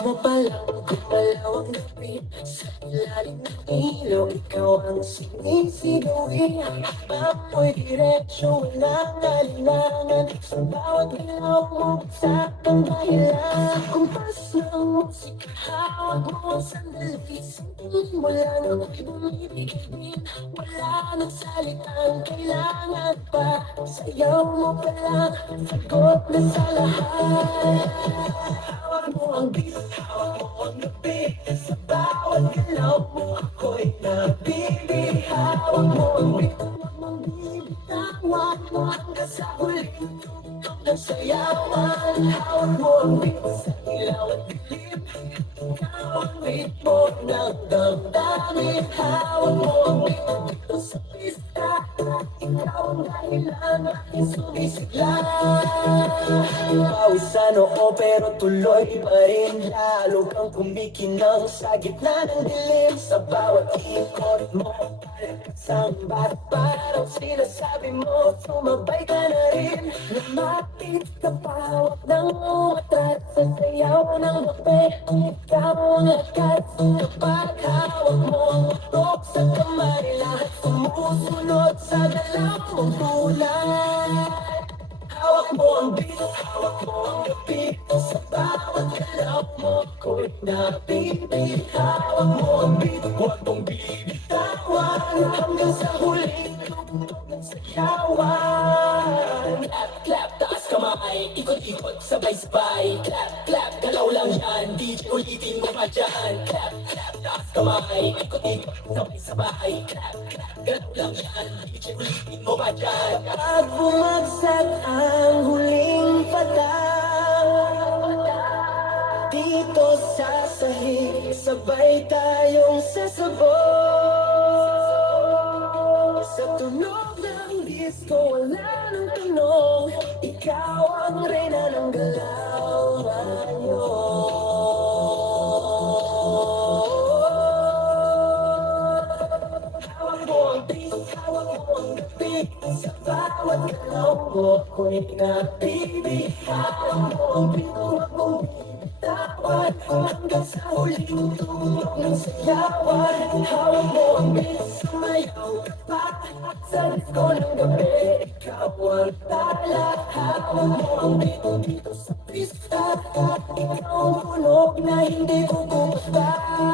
mo palang gumalaw ang gabi. Sa ilalim ng ilaw, ikaw ang sinisigawi. Amoy diretsyo, walang alinlangan. Sa bawat galaw mo, sa kang dahilan. Kumpas ng musika, hawak mo ang sandali. Sundin mo lang ako'y bumibig din. Wala nang salitang kailangan pa. Sayaw mo palang, sagot na sa lahat. Hawak mo ang beat, hawak mo ang gabi. Sa bawat galaw mo ako'y nabibig. Hawak mo ang beat, huwag mong bibitawan mo hanggang sa huling tugtog ng sayawan. Hawak mo ang beat sa ilaw at dilim. Ikaw ang ritmo ng damdamin. Hawak mo ang beat dito sa pista. Ikaw ang dahilan aking sumisigla. Pawisan oo pero tuloy pa rin. Lalo kang kumikinang sa gitna ng dilim. Sa bawat ikot mo parang kasambat. Parang sinasabi mo sumabay ka na rin. Lumapit ka pa, huwag nang umatras. Sa sayaw ng gabi, ikaw ang lakas. Kapag hawak mo ang utok sa kamay, lahat sumusunod sa galaw mong tulad. Hawak mo ang beat, hawak mo ang gabi. Sa bawat galaw mo ako'y nabibig. Hawak mo ang beat, huwag mong bibitawan hanggang sa huling tugtog ng sayawan. Clap, clap, taas kamay, ikot-ikot, sabay-sabay. Clap, clap, galaw lang yan, DJ ulitin mo pa dyan. Clap, clap, taas kamay, ikot-ikot, sabay-sabay. Clap, clap, galaw lang yan, DJ ulitin mo pa dyan. Pag bumagsak ang huling patang, dito sa sahig, sabay tayong sasabog. Sa tunog ng disco, wala nang tanong. Ikaw ang reyna ng galaw ngayon. Hawak mo ang beat, hawak mo ang gabi. Sa bawat galaw mo ako'y nabibig. Hawak mo ang beat, huwag mong bibitawan hanggang sa huling tugtog ng sayawan. Hawak mo ang beat, sumayaw ka pa. Sa disco ng gabi, ikaw ang tala. Hawak mo ang beat dito sa pista. Ikaw ang tunog na hindi ko